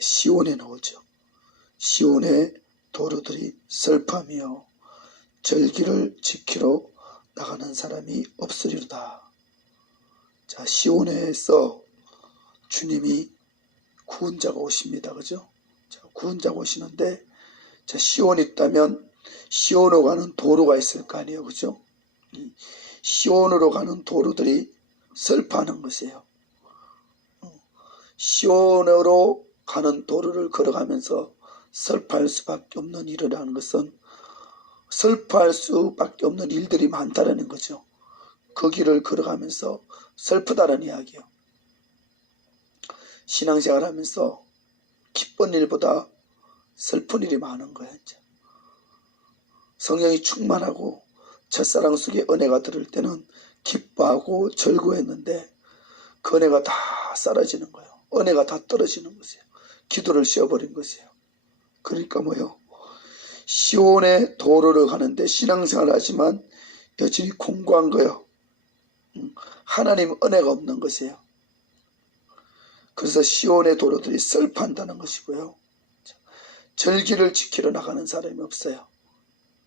시온에 나오죠. 시온의 도로들이 슬퍼하며 절기를 지키러 나가는 사람이 없으리로다. 자, 시온에서 주님이 구원자가 오십니다. 그죠? 자, 구원자가 오시는데, 자, 시온이 있다면 시온으로 가는 도로가 있을 거 아니에요. 그죠? 시온으로 가는 도로들이 슬퍼하는 것이에요. 시온으로 가는 도로를 걸어가면서 슬퍼할 수밖에 없는 일이라는 것은 슬퍼할 수밖에 없는 일들이 많다는 거죠. 그 길을 걸어가면서 슬프다는 이야기예요. 신앙생활 하면서 기쁜 일보다 슬픈 일이 많은 거예요. 이제. 성령이 충만하고 첫사랑 속에 은혜가 들을 때는 기뻐하고 즐거워했는데 그 은혜가 다 사라지는 거예요. 은혜가 다 떨어지는 것이에요. 기도를 쉬어버린 것이에요. 그러니까 뭐요? 시온의 도로를 가는데 신앙생활을 하지만 여전히 공고한 거예요. 하나님 은혜가 없는 것이에요. 그래서 시온의 도로들이 슬퍼한다는 것이고요. 절기를 지키러 나가는 사람이 없어요.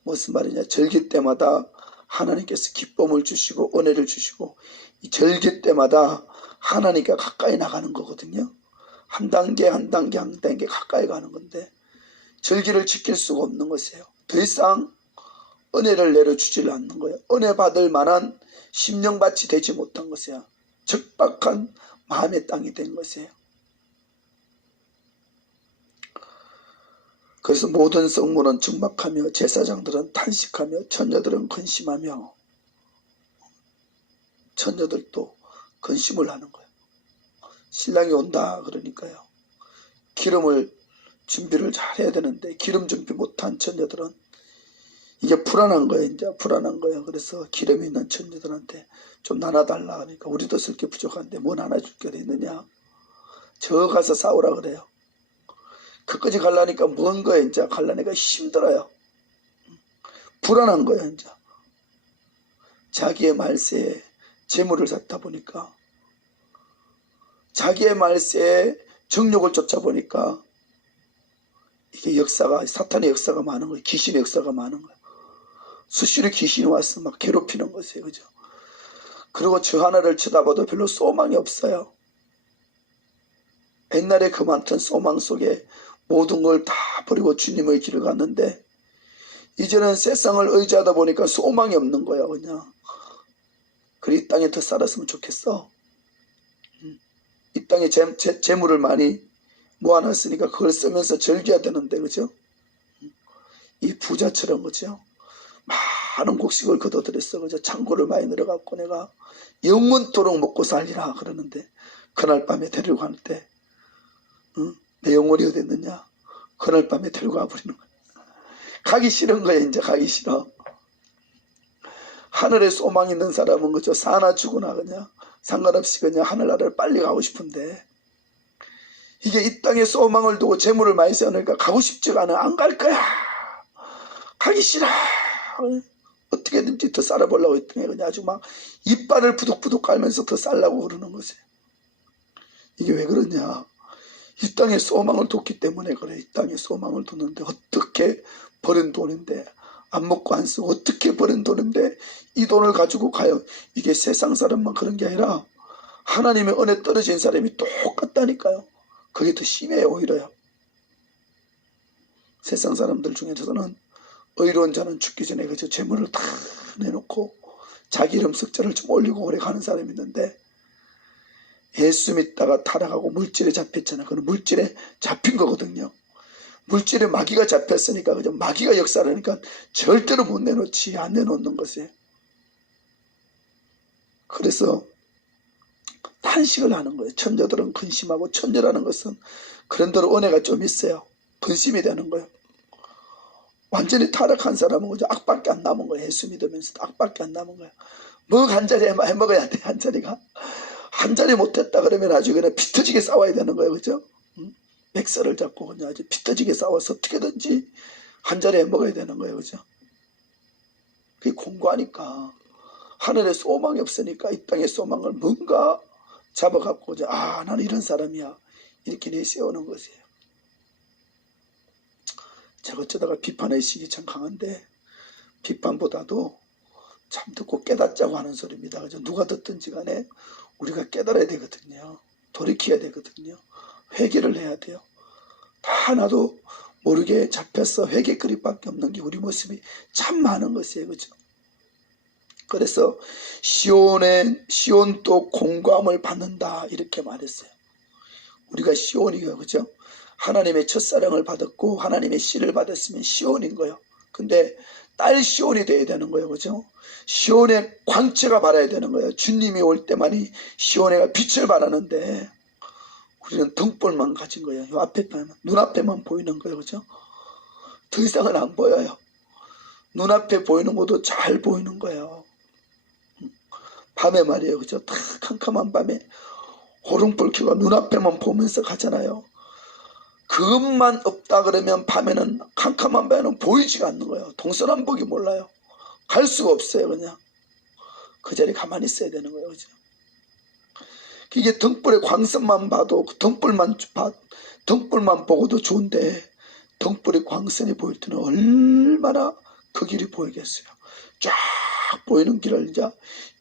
무슨 말이냐? 절기 때마다 하나님께서 기쁨을 주시고 은혜를 주시고 이 절기 때마다 하나님께 가까이 나가는 거거든요. 한 단계 한 단계 한 단계 가까이 가는 건데 절기를 지킬 수가 없는 것이에요. 더 이상 은혜를 내려주질 않는 거예요. 은혜 받을 만한 심령밭이 되지 못한 것이에요. 적박한 마음의 땅이 된 것이에요. 그래서 모든 성문은 증박하며 제사장들은 탄식하며 처녀들은 근심하며 처녀들도 근심을 하는 거예요. 신랑이 온다 그러니까요. 기름을 준비를 잘 해야 되는데 기름 준비 못한 처녀들은 이게 불안한 거예요. 이제 불안한 거예요. 그래서 기름이 있는 처녀들한테 좀 나눠달라 하니까 우리도 쓸 게 부족한데 뭐 나눠줄 게 있느냐. 저 가서 싸우라 그래요. 그까지 가려니까 먼 거예요. 이제 가려니까 힘들어요. 불안한 거예요. 이제 자기의 말세에 재물을 쌓다 보니까 자기의 말세에 정욕을 쫓아보니까 이게 역사가 사탄의 역사가 많은 거예요. 귀신의 역사가 많은 거예요. 수시로 귀신이 와서 막 괴롭히는 것이에요. 그죠? 그리고 저 하나를 쳐다봐도 별로 소망이 없어요. 옛날에 그 많던 소망 속에 모든 걸 다 버리고 주님의 길을 갔는데 이제는 세상을 의지하다 보니까 소망이 없는 거야. 그냥 그래 이 땅에 더 살았으면 좋겠어. 이 땅에 재물을 많이 모아놨으니까 그걸 쓰면서 즐겨야 되는데 그죠? 이 부자처럼 그죠? 많은 곡식을 거둬들였어. 그죠? 창고를 많이 늘어갖고 내가 영원토록 먹고 살리라 그러는데 그날 밤에 데리고 갈 때 내 영혼이 어디 있느냐? 그날 밤에 데리고 가버리는 거야. 가기 싫은 거야. 이제 가기 싫어. 하늘에 소망 있는 사람은 그죠? 사나 죽으나 그냥 상관없이 그냥 하늘나라를 빨리 가고 싶은데 이게 이 땅에 소망을 두고 재물을 많이 쌓으니까 가고 싶지가 않아. 안 갈 거야. 가기 싫어. 어떻게든지 더 살아보려고 했더니 그냥 아주 막 이빨을 부둑부둑 깔면서 더 살라고 그러는 거지. 이게 왜 그러냐? 이 땅에 소망을 뒀기 때문에 그래. 이 땅에 소망을 뒀는데 어떻게 버린 돈인데 안 먹고 안 쓰고 어떻게 버린 돈인데 이 돈을 가지고 가요. 이게 세상 사람만 그런 게 아니라 하나님의 은혜 떨어진 사람이 똑같다니까요. 그게 더 심해요. 오히려요. 세상 사람들 중에서는 의로운 자는 죽기 전에 그저 재물을 다 내놓고 자기 이름 석자를 좀 올리고 오래 가는 사람이 있는데 예수 믿다가 타락하고 물질에 잡혔잖아요. 그건 물질에 잡힌 거거든요. 물질에 마귀가 잡혔으니까 그죠? 마귀가 역사를 하니까 절대로 못 내놓지. 안 내놓는 것이에요. 그래서 탄식을 하는 거예요. 천녀들은 근심하고 천녀라는 것은 그런대로 은혜가 좀 있어요. 근심이 되는 거예요. 완전히 타락한 사람은 그죠? 악밖에 안 남은 거예요. 예수 믿으면서도 악밖에 안 남은 거예요. 뭐 한 자리 해먹어야 돼. 한 자리가. 한 자리 못했다 그러면 아주 그냥 피 터지게 싸워야 되는 거예요. 그죠? 맥살을 잡고 그냥 아주 피 터지게 싸워서 어떻게든지 한 자리 해먹어야 되는 거예요. 그죠? 그게 공고하니까. 하늘에 소망이 없으니까 이 땅의 소망을 뭔가 잡아갖고 나는 이런 사람이야. 이렇게 내세우는 것이에요. 제가 어쩌다가 비판의 의식이 참 강한데 비판보다도 참 듣고 깨닫자고 하는 소리입니다. 그죠? 누가 듣든지 간에 우리가 깨달아야 되거든요. 돌이켜야 되거든요. 회개를 해야 돼요. 다 나도 모르게 잡혀서 회개 그릇밖에 없는 게 우리 모습이 참 많은 것이에요. 그죠? 그래서 시온도 공감을 받는다 이렇게 말했어요. 우리가 시온이에요. 그죠? 하나님의 첫사랑을 받았고 하나님의 씨를 받았으면 시온인 거예요. 근데 딸 시온이 돼야 되는 거예요. 그죠? 시온의 광채가 발아야 되는 거예요. 주님이 올 때만이 시온에가 빛을 발하는데 우리는 등불만 가진 거예요. 요 앞에만, 눈앞에만 보이는 거예요. 그죠? 더 이상은 안 보여요. 눈앞에 보이는 것도 잘 보이는 거예요. 밤에 말이에요. 그죠? 딱 캄캄한 밤에 호롱불 켜고 눈앞에만 보면서 가잖아요. 그것만 없다 그러면 밤에는 캄캄한 밤에는 보이지가 않는 거예요. 동서남북이 몰라요. 갈 수가 없어요. 그냥 그 자리에 가만히 있어야 되는 거예요. 그죠? 이게 등불의 광선만 봐도 등불만 보고도 좋은데 등불의 광선이 보일 때는 얼마나 그 길이 보이겠어요. 쫙 보이는 길을 이제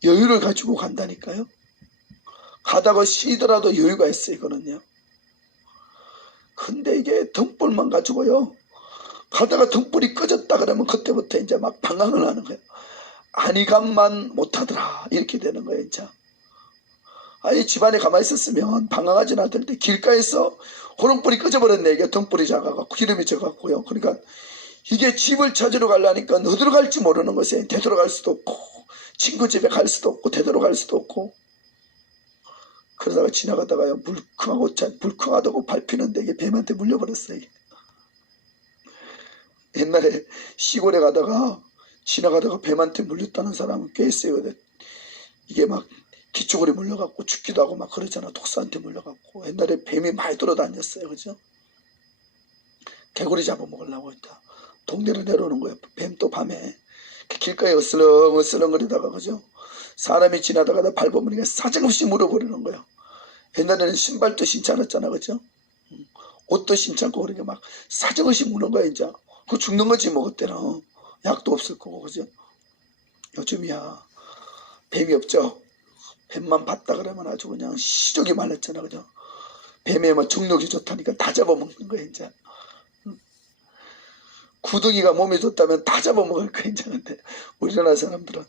여유를 가지고 간다니까요. 가다가 쉬더라도 여유가 있어요. 이거는요. 근데 이게 등불만 가지고요. 가다가 등불이 꺼졌다 그러면 그때부터 이제 막 방황을 하는 거예요. 안이감만 못하더라 이렇게 되는 거예요. 이제. 아니 집안에 가만히 있었으면 방황하지 않았는데 길가에서 호롱불이 꺼져버렸네. 이게 등불이 작아갖고 기름이 져갖고요. 그러니까 이게 집을 찾으러 가려니까 어디로 갈지 모르는 것이에요. 되돌아갈 수도 없고 친구 집에 갈 수도 없고 되돌아갈 수도 없고 그러다가 지나가다가요 물컹하다고 밟히는데 이게 뱀한테 물려버렸어요. 이게. 옛날에 시골에 가다가 지나가다가 뱀한테 물렸다는 사람은 꽤 있어요. 이게 막 기초골에 물려갖고 죽기도 하고 막 그러잖아. 독사한테 물려갖고. 옛날에 뱀이 많이 돌아다녔어요. 그죠? 개구리 잡아먹으려고 했다. 동네로 내려오는 거예요. 뱀 또 밤에 길가에 어슬렁어슬렁거리다가 그죠? 사람이 지나다가 밟아보니까 사정없이 물어버리는 거예요. 옛날에는 신발도 신지 않았잖아. 그죠? 옷도 신지 않고 그러니까 막 사정없이 무는 거야. 이제 그거 죽는 거지 뭐 그때는. 약도 없을 거고. 그죠? 요즘이야 뱀이 없죠. 뱀만 봤다 그러면 아주 그냥 시족이 말랐잖아. 그죠? 뱀에 뭐 정력이 좋다니까 다 잡아먹는 거야. 이제 구덩이가 몸에 좋다면 다 잡아먹을 거야. 이제. 근데 우리나라 사람들은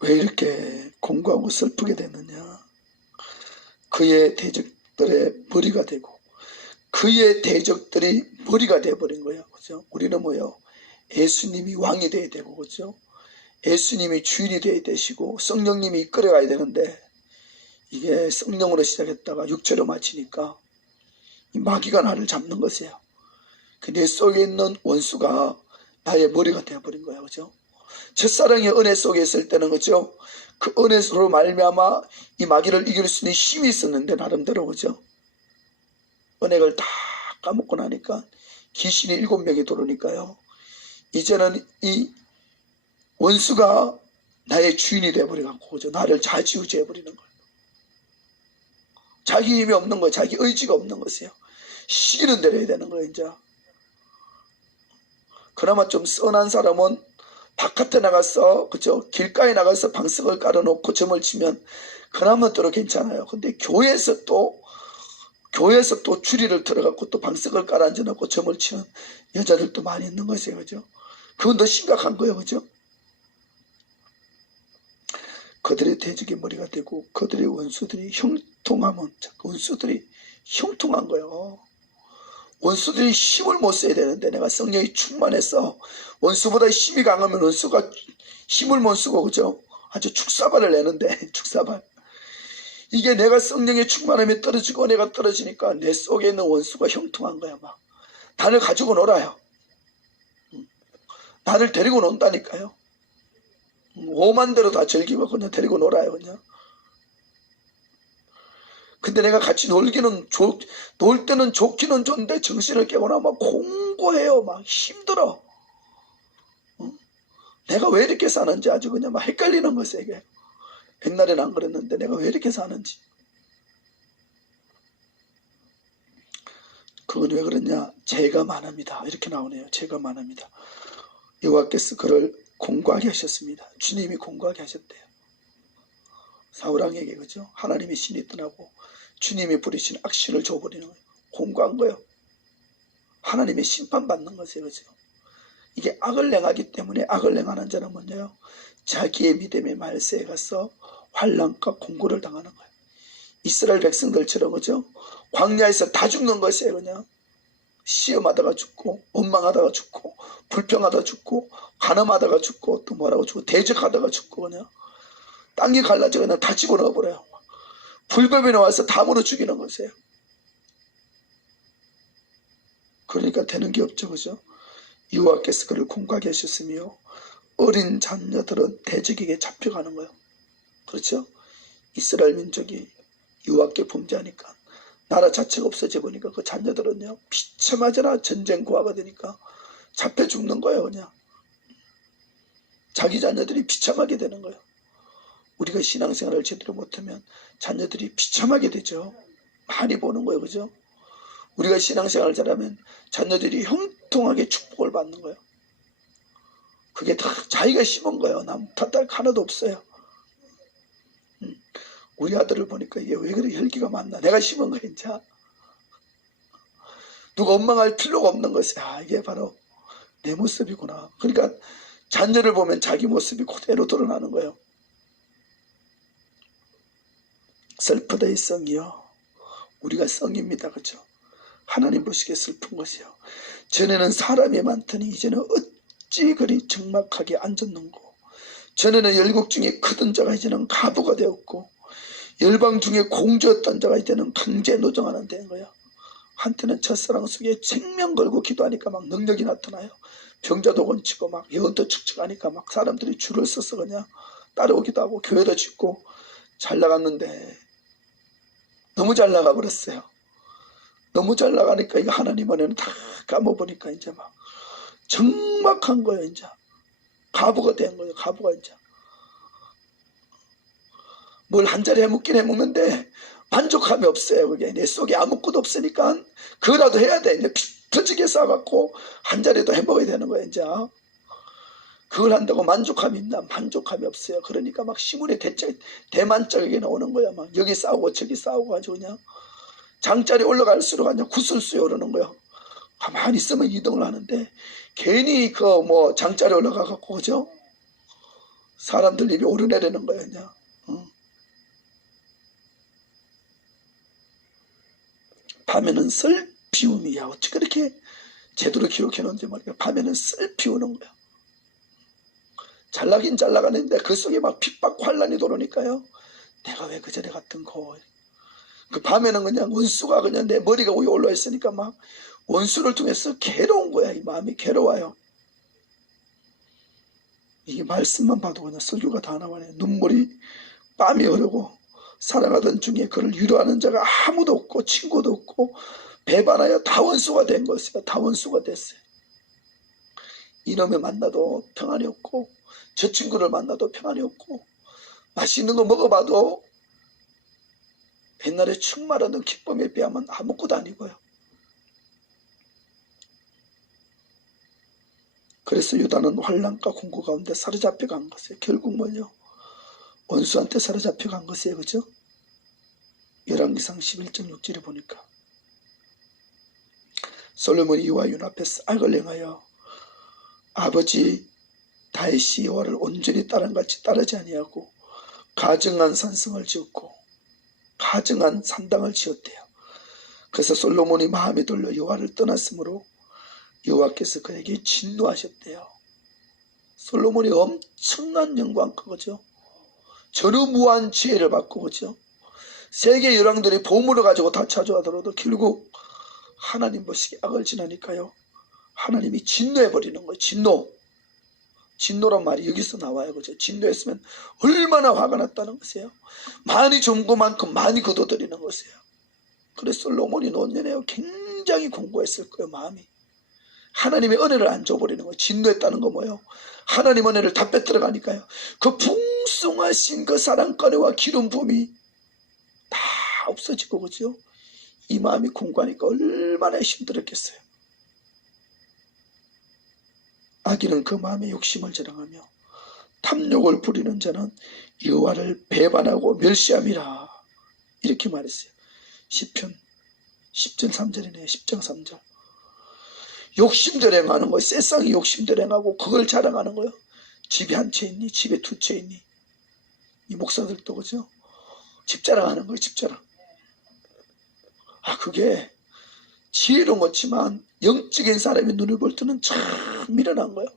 왜 이렇게 공고하고 슬프게 됐느냐. 그의 대적들의 머리가 되고 그의 대적들이 머리가 돼버린 거예요. 그죠? 우리는 뭐요? 예수님이 왕이 돼야 되고 그죠? 예수님이 주인이 되어야 되시고 성령님이 이끌어가야 되는데 이게 성령으로 시작했다가 육체로 마치니까 이 마귀가 나를 잡는 것이에요. 내 속에 있는 원수가 나의 머리가 되어버린 거예요. 그죠? 첫사랑의 은혜 속에 있을 때는 그죠? 그 은혜로 말미암아 이 마귀를 이길 수 있는 힘이 있었는데 나름대로 그죠? 은혜를 다 까먹고 나니까 귀신이 7명이 들어오니까요. 이제는 이 원수가 나의 주인이 되어버려갖고 그죠? 나를 좌지우지해버리는 거예요. 자기 힘이 없는 거예요. 자기 의지가 없는 것이에요. 시기는 내려야 되는 거예요. 이제. 그나마 좀 선한 사람은 바깥에 나가서 그죠? 길가에 나가서 방석을 깔아놓고 점을 치면 그나마 또 괜찮아요. 근데 교회에서 또 주리를 들어갖고 또 방석을 깔아앉혀놓고 점을 치는 여자들도 많이 있는 것이에요. 그죠? 그건 더 심각한 거예요. 그죠? 그들의 대적의 머리가 되고 그들의 원수들이 형통하면 원수들이 형통한 거예요. 원수들이 힘을 못 써야 되는데 내가 성령이 충만해서 원수보다 힘이 강하면 원수가 힘을 못 쓰고 그죠? 아주 축사발을 내는데 축사발. 이게 내가 성령의 충만함에 떨어지고 내가 떨어지니까 내 속에 있는 원수가 형통한 거야. 막 나를 가지고 놀아요. 나를 데리고 논다니까요. 오만 대로 다 즐기고 그냥 데리고 놀아요. 그냥. 근데 내가 같이 놀 때는 좋기는 좋은데 정신을 깨고 나면 막 공고해요. 막 힘들어. 내가 왜 이렇게 사는지 아주 그냥 막 헷갈리는 거지. 이게. 옛날에는 안 그랬는데 내가 왜 이렇게 사는지. 그건 왜 그러냐? 죄가 많습니다. 이렇게 나오네요. 죄가 많습니다. 여호와께서 그를 공고하게 하셨습니다. 주님이 공고하게 하셨대요. 사울왕에게, 그죠? 하나님의 신이 떠나고 주님이 부리신 악신을 줘버리는 거예요. 공고한 거예요. 하나님의 심판받는 것이에요. 그죠? 이게 악을 행하기 때문에 악을 행하는 자는 뭐냐요? 자기의 믿음의 말세에 가서 환난과 공고를 당하는 거예요. 이스라엘 백성들처럼, 그죠? 광야에서 다 죽는 것이에요. 그냥 시험하다가 죽고, 원망하다가 죽고, 불평하다가 죽고, 간음하다가 죽고, 또 뭐라고 죽고, 대적하다가 죽고, 그냥 땅이 갈라져 그냥 다 집어넣어버려요. 불법이 나와서 다 물어 죽이는 것이에요. 그러니까 되는 게 없죠. 그죠? 여호와께서 그를 공고하게 하셨으며 어린 자녀들은 대적에게 잡혀가는 거예요. 그렇죠? 이스라엘 민족이 여호와께 범죄하니까 나라 자체가 없어져 보니까 그 자녀들은요 비참하잖아. 전쟁 고아가 되니까 잡혀 죽는 거예요. 그냥 자기 자녀들이 비참하게 되는 거예요. 우리가 신앙생활을 제대로 못하면 자녀들이 비참하게 되죠. 많이 보는 거예요. 그죠? 우리가 신앙생활을 잘하면 자녀들이 형통하게 축복을 받는 거예요. 그게 다 자기가 심은 거예요. 남 탓할 하나도 없어요. 우리 아들을 보니까 이게 왜 그렇게 혈기가 많나? 내가 심은 거야. 이제 누가 원망할 필요가 없는 것이야. 이게 바로 내 모습이구나. 그러니까 자녀를 보면 자기 모습이 그대로 드러나는 거예요. 슬프다 이 성이요. 우리가 성입니다. 그렇죠? 하나님 보시기에 슬픈 것이요. 전에는 사람이 많더니 이제는 어찌 그리 적막하게 앉았는고. 전에는 열국 중에 크던 자가 이제는 가부가 되었고, 열방 중에 공주였던 자가 이제는 강제 노정하는 데인 거야. 한때는 첫사랑 속에 생명 걸고 기도하니까 막 능력이 나타나요. 병자도 건치고 막 예언도 축축하니까 막 사람들이 줄을 서서 그냥 따라오기도 하고 교회도 짓고 잘 나갔는데 너무 잘 나가 버렸어요. 너무 잘 나가니까 이거 하나님 안에는 다 까먹으니까 이제 막 적막한 거예요. 이제 가부가 된 거예요. 가부가 이제 뭘 한 자리 해먹긴 해먹는데 만족함이 없어요. 그게 내 속에 아무것도 없으니까 그거라도 해야 돼. 이제 피 터지게 싸갖고 한 자리도 해먹어야 되는 거예요. 이제 그걸 한다고 만족함이 있나? 만족함이 없어요. 그러니까 막 시골에 대만짝에게 나오는 거야. 막 여기 싸우고 저기 싸우고 아주 그냥 장자리 올라갈수록 그냥 구슬수에 오르는 거야. 가만히 있으면 이동을 하는데 괜히 그 뭐 장자리 올라가갖고 그죠? 사람들 입이 오르내리는 거야. 그냥. 밤에는 썰 피움이야. 어찌 그렇게 제대로 기록해놓은지 모르겠어. 밤에는 썰 피우는 거야. 잘 나긴 잘 나가는데 그 속에 막 핍박 환란이 돌아오니까요. 내가 왜 그 전에 같은 거. 그 밤에는 그냥 원수가 그냥 내 머리가 위에 올라와 있으니까 막 원수를 통해서 괴로운 거야. 이 마음이 괴로워요. 이게 말씀만 봐도 그냥 설교가 다 나와요. 눈물이 땀이 흐르고 살아가던 중에 그를 위로하는 자가 아무도 없고 친구도 없고 배반하여 다 원수가 된 것이요. 다 원수가 됐어요. 이놈을 만나도 평안이 없고 저 친구를 만나도 평안이 없고 맛있는 거 먹어봐도 옛날에 충만하던 기쁨에 비하면 아무것도 아니고요. 그래서 유다는 환난과 공고 가운데 사로잡혀 간 것이에요. 결국 뭐요? 원수한테 사로잡혀 간 것이에요. 그죠? 열왕기상 11.6절에 보니까 솔로몬이 여호와 눈앞에서 악을 행하여 아버지 다윗이 여호와를 온전히 따른같이 따르지 아니하고 가증한 산성을 지었고 가증한 산당을 지었대요. 그래서 솔로몬이 마음이 돌려 여호와를 떠났으므로 여호와께서 그에게 진노하셨대요. 솔로몬이 엄청난 영광과 그죠? 전후무한 지혜를 받고 그죠? 세계 열왕들이 보물을 가지고 다 찾아와더라도 결국 하나님 보시기에 악을 지나니까요. 하나님이 진노해버리는 거예요. 진노란 말이 여기서 나와요. 그죠? 진노했으면 얼마나 화가 났다는 것이에요. 많이 준 것만큼 많이 거둬들이는 것이에요. 그래서 솔로몬이 노년에요. 굉장히 공고했을 거예요. 마음이. 하나님의 은혜를 안 줘버리는 거예요. 진노했다는 거 뭐예요? 하나님 은혜를 다 뺏들어가니까요. 그 풍성하신 그 사랑거리와 기름 부음이 다 없어지고 그죠? 이 마음이 공고하니까 얼마나 힘들었겠어요. 악인은 그 마음에 욕심을 자랑하며 탐욕을 부리는 자는 여호와를 배반하고 멸시함이라. 이렇게 말했어요. 시편 10절 3절이네요. 10장 3절. 욕심대로 행하는 거예요. 세상이 욕심대로 행하고 그걸 자랑하는 거예요. 집에 한 채 있니? 집에 두 채 있니? 이 목사들도 그죠? 집 자랑하는 거예요. 집 자랑. 그게 지혜로운 거지만 영적인 사람의 눈을 볼 때는 참 미련한 거예요.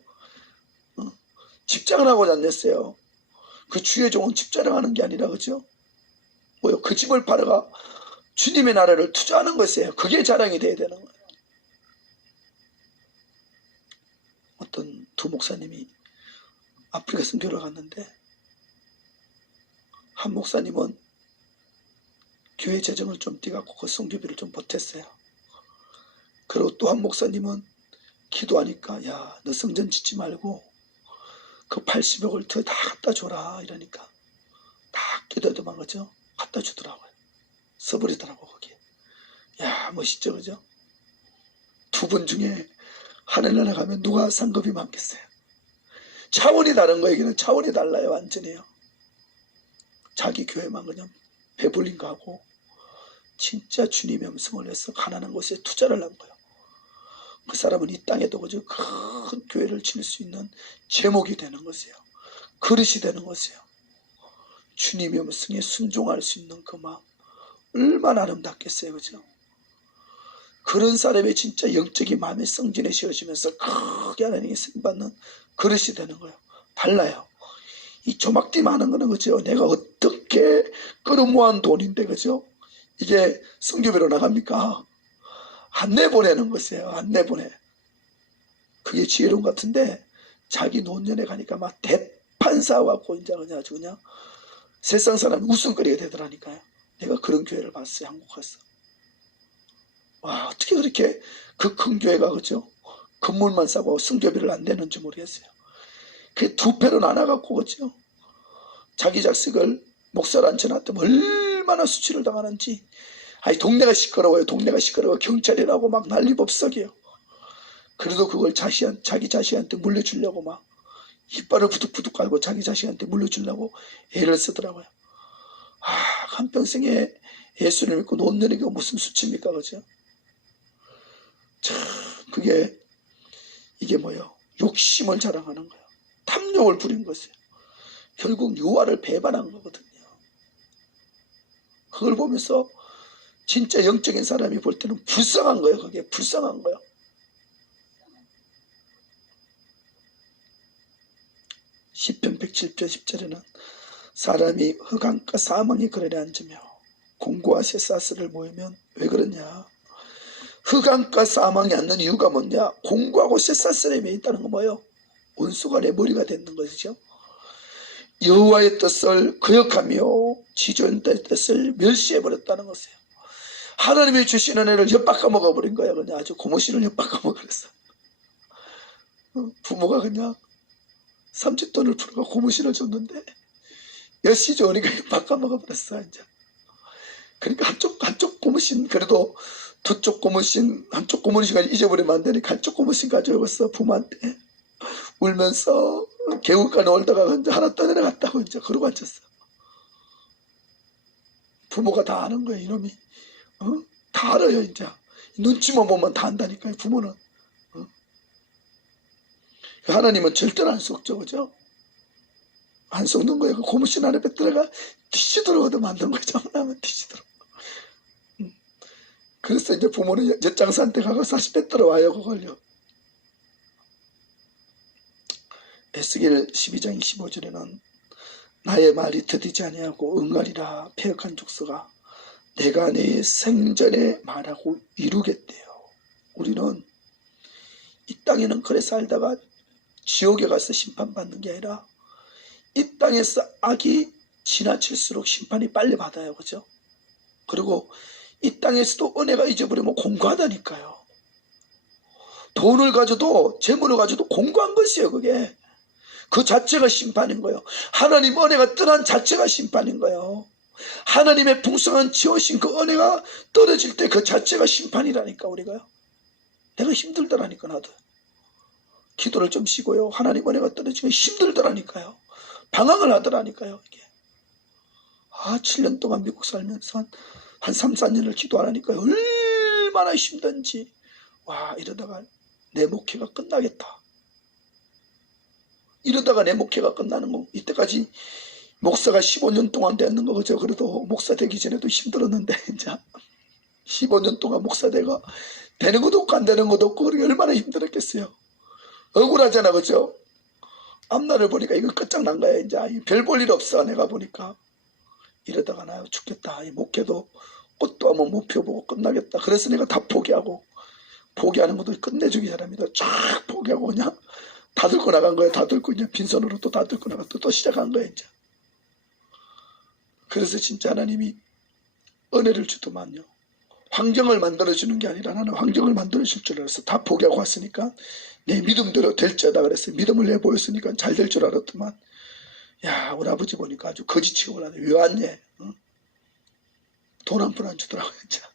집장을 하고 다녔어요. 그 주의 종은 집 자랑하는 게 아니라 그죠? 뭐요? 그 집을 팔아가 주님의 나라를 투자하는 것이에요. 그게 자랑이 돼야 되는 거예요. 어떤 두 목사님이 아프리카 선교를 갔는데 한 목사님은 교회 재정을 좀 띄갖고 그 선교비를 좀 보탰어요. 그리고 또 한 목사님은 기도하니까 야, 너 성전 짓지 말고 그 80억을 더 다 갖다 줘라 이러니까 다 기도하더만 그죠? 갖다 주더라고요. 써버리더라고 거기에. 야, 멋있죠 그죠? 두 분 중에 하늘나라 가면 누가 상급이 많겠어요? 차원이 다른 거예요. 여기는 차원이 달라요. 완전히요. 자기 교회만 그냥 배불린 거 하고 진짜 주님의 음성을 해서 가난한 곳에 투자를 한 거예요. 그 사람은 이 땅에도 그저 큰 교회를 지을 수 있는 제목이 되는 것이에요. 그릇이 되는 것이에요. 주님의 음성에 순종할 수 있는 그 마음 얼마나 아름답겠어요. 그죠? 그런 사람의 진짜 영적인 마음의 성전에 씌워지면서 크게 하나님의 쓰임받는 그릇이 되는 거예요. 달라요. 이 조막띠 많은 거는 그죠? 내가 어떻게 끌어모은 돈인데 그죠? 이게 선교비로 나갑니까? 안 내보내는 것이에요. 안 내보내. 그게 지혜로운 것 같은데 자기 노년에 가니까 막 대판사 갖고 이제 그냥 아주 그냥 세상 사람이 웃음거리가 되더라니까요. 내가 그런 교회를 봤어요. 한국 가서. 와, 어떻게 그렇게 그 큰 교회가 그죠? 건물만 싸고 선교비를 안 내는지 모르겠어요. 그 두 패로 나눠갖고 그죠? 자기 자식을 목사를 앉혀놨더니 얼마나 수치를 당하는지. 아니 동네가 시끄러워요. 동네가 시끄러워. 경찰이라고 막 난리법석이에요. 그래도 그걸 자기 자식한테 물려주려고 막 이빨을 부둑부둑 깔고 자기 자식한테 물려주려고 애를 쓰더라고요. 한평생에 예수를 믿고 논내는 게 무슨 수치입니까? 그죠? 참 그게 이게 뭐예요? 욕심을 자랑하는 거예요. 탐욕을 부린 것이에요. 결국 여호와를 배반한 거거든요. 그걸 보면서 진짜 영적인 사람이 볼 때는 불쌍한 거예요. 그게 불쌍한 거예요. 시편 107편 10절에는 사람이 흑암과 사망의 그늘에 앉으며 공고와 쇠사슬을 모이면 왜 그러냐? 흑암과 사망이 앉는 이유가 뭐냐? 공고하고 쇠사슬에 매여 있다는 건 뭐예요? 원수가 내 머리가 되는 것이죠. 여호와의 뜻을 거역하며 지존의 뜻을 멸시해버렸다는 것이에요. 하나님이 주시는 애를 엿바꿔 먹어버린 거예요. 그냥 아주 고무신을 엿바꿔 먹어버렸어. 부모가 그냥 삼짓돈을 풀어가 고무신을 줬는데 여시 좋으니까 엿바꿔 먹어버렸어. 이제. 그러니까 한쪽 고무신, 그래도 두쪽 고무신, 한쪽 고무신까지 잊어버리면 안 되니까 한쪽 고무신 가져왔어. 부모한테 울면서 개울가 놀다가 이제 하나 떠내려갔다고 이제 그러고 앉았어. 부모가 다 아는 거예요. 이놈이 다 알아요. 이제 눈치만 보면 다 안다니까요. 부모는. 하나님은 절대로 안 속죠. 그죠? 안 속는 거예요. 그 고무신 안에 뺏들어가 뒤지도록 만든 거예요. 장난하면 뒤지도록. 그래서 이제 부모는 엿장사한테 가서 다시 뺏들어 와요. 그걸요. 에스겔 12장 25절에는 나의 말이 드디지 아니하고 응하리라 패역한 족속아 내가 내 생전에 말하고 이루겠대요. 우리는 이 땅에는 그래 살다가 지옥에 가서 심판받는 게 아니라 이 땅에서 악이 지나칠수록 심판이 빨리 받아요. 그죠? 그리고 이 땅에서도 은혜가 잊어버리면 공고하다니까요. 돈을 가져도 재물을 가져도 공고한 것이에요. 그 자체가 심판인 거예요. 하나님 은혜가 떠난 자체가 심판인 거예요. 하나님의 풍성한 지어신 그 은혜가 떨어질 때 그 자체가 심판이라니까. 우리가요, 내가 힘들더라니까. 나도 기도를 좀 쉬고요, 하나님 은혜가 떨어지면 힘들더라니까요. 방황을 하더라니까요. 이게 7년 동안 미국 살면서 한 3, 4년을 기도 안 하니까 얼마나 힘든지. 이러다가 내 목회가 끝나겠다. 이러다가 내 목회가 끝나는 거. 이때까지 목사가 15년 동안 됐는 거죠. 그래도 목사 되기 전에도 힘들었는데 이제 15년 동안 목사 되가 되는 것도 없고 안 되는 것도 없고, 그러게 얼마나 힘들었겠어요. 억울하잖아, 그죠? 앞날을 보니까 이거 끝장난 거야. 이제 별 볼 일 없어. 내가 보니까 이러다가 나 죽겠다. 이 목회도 꽃도 한번 못 펴보고 끝나겠다. 그래서 내가 다 포기하고, 포기하는 것도 끝내주기 사람이다. 쫙 포기하고 그냥 다 들고 나간 거야. 다 들고 그냥 빈손으로 또 다 들고 나가 또 시작한 거야 이제. 그래서 진짜 하나님이 은혜를 주더만요. 환경을 만들어주는 게 아니라 나는 환경을 만들어줄 줄 알았어. 다 포기하고 왔으니까 내 믿음대로 될지어다 그랬어. 믿음을 내보였으니까 잘 될 줄 알았더만, 우리 아버지 보니까 아주 거지 취급을 하네. 왜 왔냐? 응? 돈 한 푼 안 주더라고 진짜.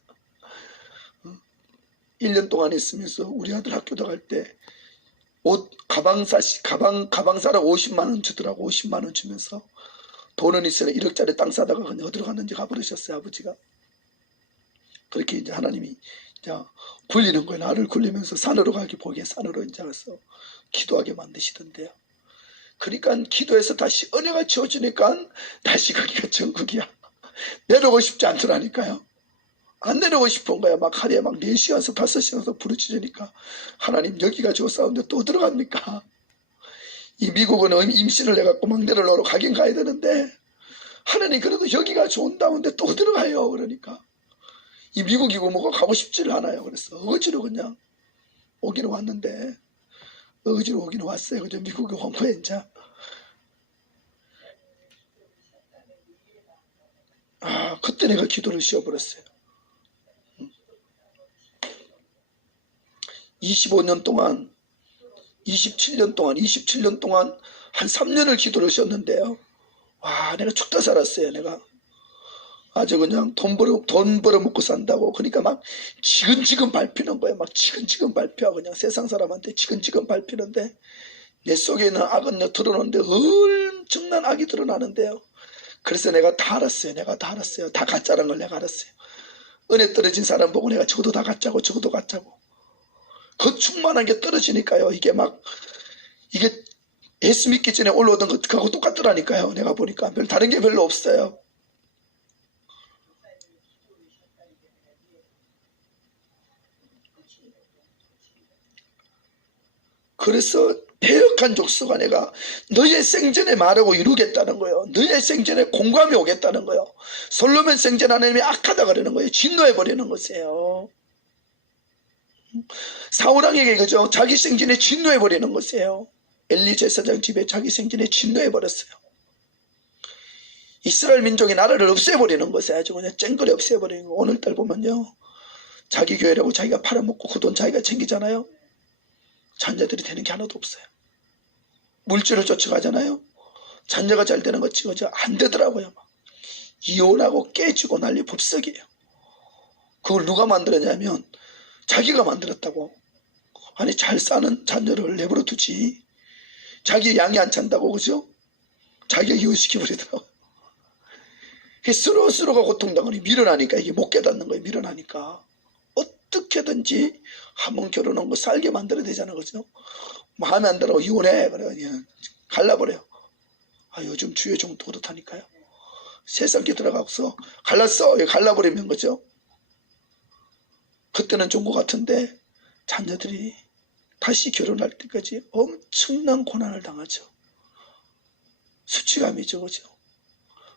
1년 동안 있으면서 우리 아들 학교도 갈 때 옷 가방 사라고 50만원 주더라고. 50만원 주면서 돈은 있으나 1억짜리 땅 사다가 그냥 어디로 갔는지 가버리셨어요, 아버지가. 그렇게 이제 하나님이 이제 굴리는 거예요. 나를 굴리면서 산으로 가기 보기에 산으로 이제 가서 기도하게 만드시던데요. 그러니까 기도해서 다시 은혜가 채워지니까 다시 거기가 천국이야. 내려오고 싶지 않더라니까요. 안 내려오고 싶은 거야. 막 하루에 막 4시간에서 5시간에서 부르짖으니까 하나님 여기가 좋사운데 또 들어갑니까? 이 미국은 임신을 해갖고 막 내려오러 가긴 가야 되는데 하나님 그래도 여기가 좋은다는데 또 들어가요. 그러니까 이 미국이고 뭐가 가고 싶지를 않아요. 그래서 억지로 그냥 오기는 왔는데, 억지로 오기는 왔어요. 그죠? 미국에 온 거에 이제. 그때 내가 기도를 쉬어버렸어요. 25년 동안 27년 동안 한 3년을 기도를 쉬었는데요. 내가 죽다 살았어요. 내가 아주 그냥 돈 벌어 먹고 산다고. 그러니까 막 지근지근 밟히는 거예요. 막 지근지근 밟혀. 그냥 세상 사람한테 지근지근 밟히는데 내 속에 있는 악은 드러나는데 엄청난 악이 드러나는데요. 그래서 내가 다 알았어요. 다 가짜라는 걸 내가 알았어요. 은혜 떨어진 사람 보고 내가 저도 다 가짜고 저도 가짜고. 그 충만한 게 떨어지니까요. 이게 예수 믿기 전에 올라오던 것하고 똑같더라니까요. 내가 보니까 다른 게 별로 없어요. 그래서 배역한 족수가 내가 너의 생전에 말하고 이루겠다는 거예요. 너의 생전에 공감이 오겠다는 거예요. 솔로몬 생전 하나님이 악하다 그러는 거예요. 진노해버리는 것이에요. 사울왕에게 그죠? 자기 생전에 진노해버리는 것이에요. 엘리 제사장 집에 자기 생전에 진노해버렸어요. 이스라엘 민족의 나라를 없애버리는 것이에요. 아주 그냥 쨍거리 없애버리는 거. 오늘날 보면요, 자기 교회라고 자기가 팔아먹고 그 돈 자기가 챙기잖아요. 자녀들이 되는 게 하나도 없어요. 물질을 쫓아가잖아요. 자녀가 잘 되는 거 찍어져 안 되더라고요. 이혼하고 깨지고 난리 법석이에요. 그걸 누가 만들었냐면 자기가 만들었다고. 아니 잘 사는 자녀를 내버려 두지. 자기 양이 안 찬다고, 그죠? 자기가 이혼시켜버리더라고. 스스로가 고통당하니 밀어나니까 이게 못 깨닫는 거예요. 밀어나니까 어떻게든지 한번 결혼한 거 살게 만들어야 되잖아, 그죠? 마음에 안 들어 이혼해. 그래 그냥 갈라버려요. 요즘 주의 종도 그렇다니까요. 세상에 들어가서 갈랐어. 갈라버리면 거죠. 그때는 좋은 것 같은데 자녀들이 다시 결혼할 때까지 엄청난 고난을 당하죠. 수치감이죠, 그죠?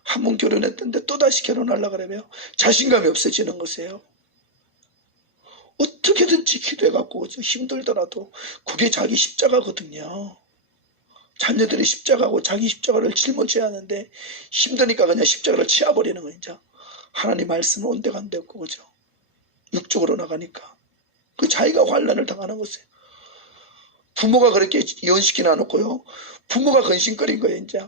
한 번 결혼했던데 또다시 결혼하려고 그러면 자신감이 없어지는 것이에요. 어떻게든지 기도해갖고 힘들더라도 그게 자기 십자가거든요. 자녀들이 십자가고 자기 십자가를 짊어져야 하는데 힘드니까 그냥 십자가를 치워버리는 거예요. 이제 하나님 말씀은 온데간데 없고, 그죠? 육적으로 나가니까 그 자기가 환난을 당하는 것이에요. 부모가 그렇게 이혼시키나 놓고요, 부모가 근심거린 거예요. 이제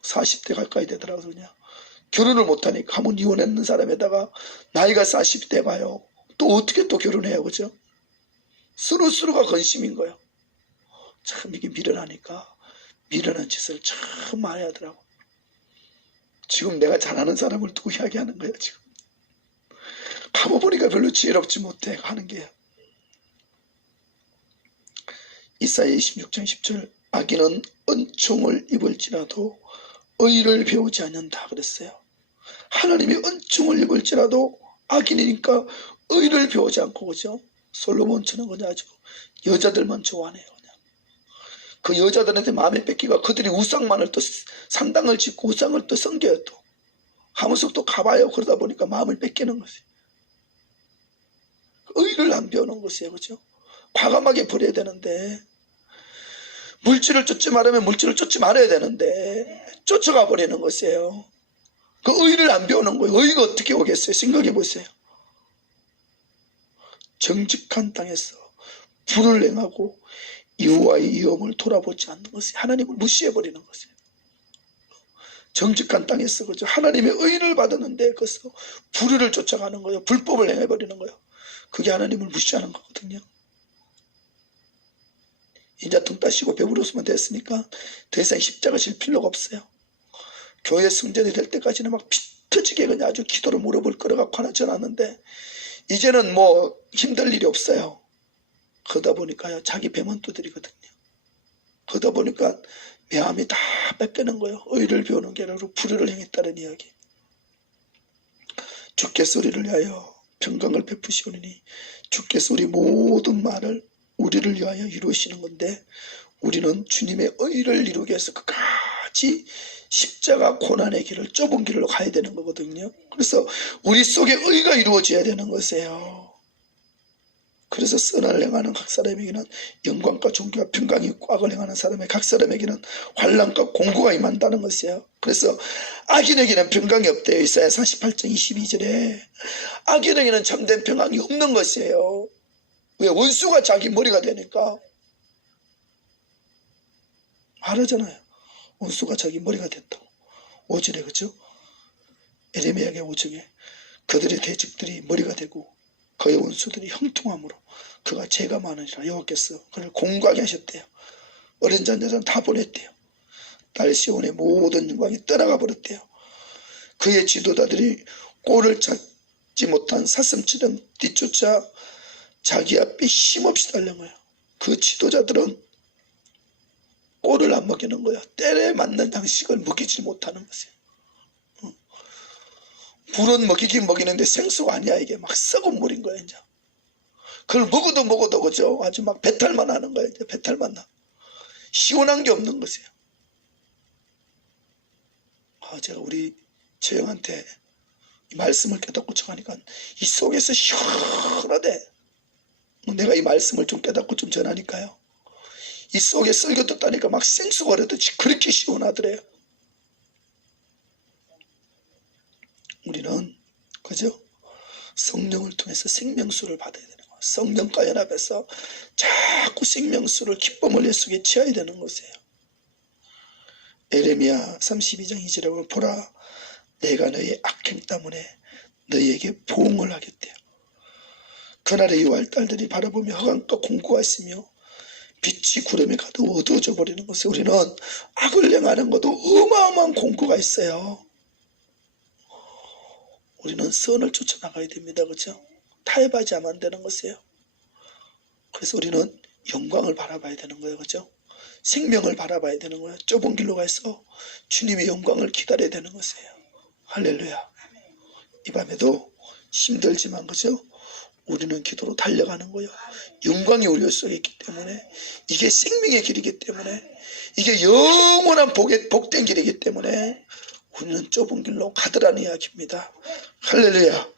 40대 가까이 되더라고요. 그냥 결혼을 못하니까 한번 이혼했는 사람에다가 나이가 40대 가요. 또 어떻게 또 결혼해요, 그죠? 서로가 건심인 거예요. 참 이게 미련하니까 미련한 짓을 참 많이 하더라고. 지금 내가 잘하는 사람을 두고 이야기하는 거예요. 지금 가보니까 별로 지혜롭지 못해 하는 게요. 이사야 26장 10절 악인은 은총을 입을지라도 의를 배우지 않는다 그랬어요. 하나님이 은총을 입을지라도 악인이니까 의를 배우지 않고, 그죠? 솔로몬처럼 그냥 아주 여자들만 좋아하네요. 그냥 그 여자들한테 마음에 뺏기가 그들이 우상만을 또 산당을 짓고 우상을 또 섬겨요. 또 하면서 또 가봐요. 그러다 보니까 마음을 뺏기는 것이에요. 의를 안 배우는 것이에요. 그죠? 과감하게 버려야 되는데, 물질을 쫓지 말으면 물질을 쫓지 말아야 되는데 쫓아가 버리는 것이에요. 그 의를 안 배우는 거예요. 의가 어떻게 오겠어요? 생각해 보세요. 정직한 땅에서 불을 행하고 이웃와의 이음을 돌아보지 않는 것이 하나님을 무시해 버리는 것이에요. 정직한 땅에서, 그죠? 하나님의 의를 받았는데 거기서 불의를 쫓아가는 거예요. 불법을 행해 버리는 거예요. 그게 하나님을 무시하는 거거든요. 이제 등 따시고 배부르시면 됐으니까 더 이상 십자가 질 필요가 없어요. 교회 성전이 될 때까지는 막 피 터지게 그냥 아주 기도로 무릎을 꿇어갖고 하나 전하는데 이제는 뭐 힘들 일이 없어요. 그러다 보니까요 자기 배만 두드리거든요. 그러다 보니까 마음이 다 뺏기는 거예요. 의를 배우는 게 아니라 불의를 행했다는 이야기. 주께서 우리를 위하여 평강을 베푸시오니 주께서 우리 모든 말을 우리를 위하여 이루시는 건데 우리는 주님의 의를 이루기 위해서 끝까지 십자가 고난의 길을 좁은 길로 가야 되는 거거든요. 그래서 우리 속에 의가 이루어져야 되는 것이에요. 그래서 선을 행하는 각 사람에게는 영광과 존귀와 평강이 있고 악을 행하는 사람의 각 사람에게는 환난과 공고가 임한다는 것이에요. 그래서 악인에게는 평강이 없대요. 이사야 48장 22절에 악인에게는 참된 평강이 없는 것이에요. 왜? 원수가 자기 머리가 되니까. 말하잖아요. 원수가 자기 머리가 됐다고. 5절에, 그죠? 에레미야의 5절에 그들의 대적들이 머리가 되고 그의 원수들이 형통함으로 그가 죄가 많으니라 여호와께서 그를 공고하게 하셨대요. 어린 자는 여자는 다 보냈대요. 딸 시온의 모든 영광이 떠나가 버렸대요. 그의 지도자들이 꼴을 찾지 못한 사슴처럼 뒤쫓아 자기 앞에 힘없이 달린 거예요. 그 지도자들은 꼴을 안 먹이는 거야. 때에 맞는 양식을 먹이지 못하는 것이에요. 불은 먹이긴 먹이는데 생수가 아니야. 이게 막 썩은 물인 거야. 이제 그걸 먹어도 그죠? 아주 막 배탈만 하는 거야. 이제 배탈만 나. 시원한 게 없는 것이에요. 제가 우리 처형한테 이 말씀을 깨닫고 청하니까 이 속에서 시원하대. 내가 이 말씀을 좀 깨닫고 좀 전하니까요. 이 속에 썰겨 떴다니까 막 생수가 흐르듯이 그렇게 시원하더래요. 우리는 그죠? 성령을 통해서 생명수를 받아야 되는 거예요. 성령과 연합해서 자꾸 생명수를 기쁨을 내 속에 취해야 되는 것이에요. 에레미야 32장 2절에 보면 보라 내가 너희 악행 때문에 너희에게 보응을 하겠대요. 그날에 이 wal달들이 바라보며 허강과 공고가 있으며 빛이 구름에 가득 어두워져 버리는 것에 우리는 악을 행하는 것도 어마어마한 공고가 있어요. 우리는 선을 쫓아나가야 됩니다. 그죠? 타협하지 않으면 안 되는 것이에요. 그래서 우리는 영광을 바라봐야 되는 거예요. 그죠? 생명을 바라봐야 되는 거예요. 좁은 길로 가서 주님의 영광을 기다려야 되는 것이에요. 할렐루야. 이 밤에도 힘들지만 그죠? 우리는 기도로 달려가는 거예요. 영광이 우리 속에 있기 때문에 이게 생명의 길이기 때문에 이게 영원한 복된 길이기 때문에 우리는 좁은 길로 가더라는 이야기입니다. 할렐루야.